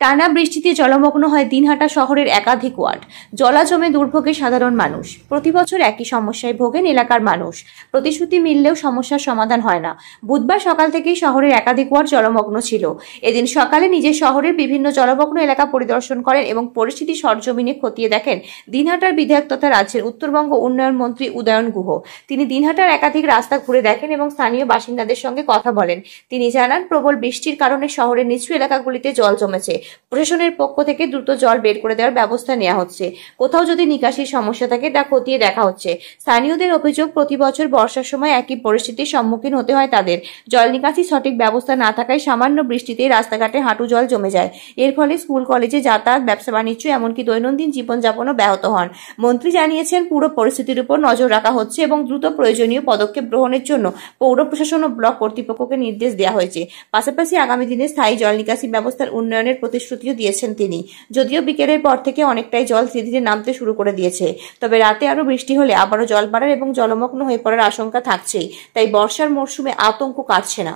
টানা বৃষ্টিতে জলমগ্ন হয় দিনহাটা শহরের একাধিক ওয়ার্ড। জলা জমে দুর্ভোগে সাধারণ মানুষ। প্রতি বছর একই সমস্যায় ভোগেন এলাকার মানুষ। প্রতিশ্রুতি মিললেও সমস্যার সমাধান হয় না। বুধবার সকাল থেকেই শহরের একাধিক ওয়ার্ড জলমগ্ন ছিল। এদিন সকালে নিজের শহরের বিভিন্ন জলমগ্ন এলাকা পরিদর্শন করেন এবং পরিস্থিতি সরজমিনে খতিয়ে দেখেন দিনহাটার বিধায়ক তথা রাজ্যের উত্তরবঙ্গ উন্নয়ন মন্ত্রী উদয়ন গুহ। তিনি দিনহাটার একাধিক রাস্তা ঘুরে দেখেন এবং স্থানীয় বাসিন্দাদের সঙ্গে কথা বলেন। তিনি জানান, প্রবল বৃষ্টির কারণে শহরের নিচু এলাকাগুলিতে জল জমেছে। প্রশাসনের পক্ষ থেকে দ্রুত জল বের করে দেওয়ার ব্যবস্থা নেওয়া হচ্ছে। কোথাও যদি নিকাশির সমস্যা থাকে তা খতিয়ে দেখা হচ্ছে। স্থানীয়দের অভিযোগ, প্রতি বছর বর্ষার সময় একই পরিস্থিতির সম্মুখীন হতে হয় তাদের। জল নিকাশি সঠিক ব্যবস্থা না থাকায় সামান্য বৃষ্টিতেই রাস্তাঘাটে হাঁটু জল জমে যায়। এর ফলে স্কুল কলেজে যাতায়াত, ব্যবসা বাণিজ্য এমনকি দৈনন্দিন জীবনযাপনও ব্যাহত হন। মন্ত্রী জানিয়েছেন, পুরো পরিস্থিতির উপর নজর রাখা হচ্ছে এবং দ্রুত প্রয়োজনীয় পদক্ষেপ গ্রহণের জন্য পৌর প্রশাসন ও ব্লক কর্তৃপক্ষকে নির্দেশ দেওয়া হয়েছে। পাশাপাশি আগামী দিনে স্থায়ী জল নিকাশি ব্যবস্থার উন্নয়নের প্রতিশ্রুতিও দিয়েছেন তিনি। যদিও বিকেলের পর থেকে অনেকটাই জল ধীরে ধীরে নামতে শুরু করে দিয়েছে, তবে রাতে আরো বৃষ্টি হলে আবারও জল বাড়ার এবং জলমগ্ন হয়ে পড়ার আশঙ্কা থাকছেই। তাই বর্ষার মরশুমে আতঙ্ক কাটছে না।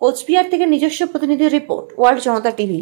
কোচবিহার থেকে নিজস্ব প্রতিনিধির রিপোর্ট, ওয়ার্ল্ড জনতা টিভি।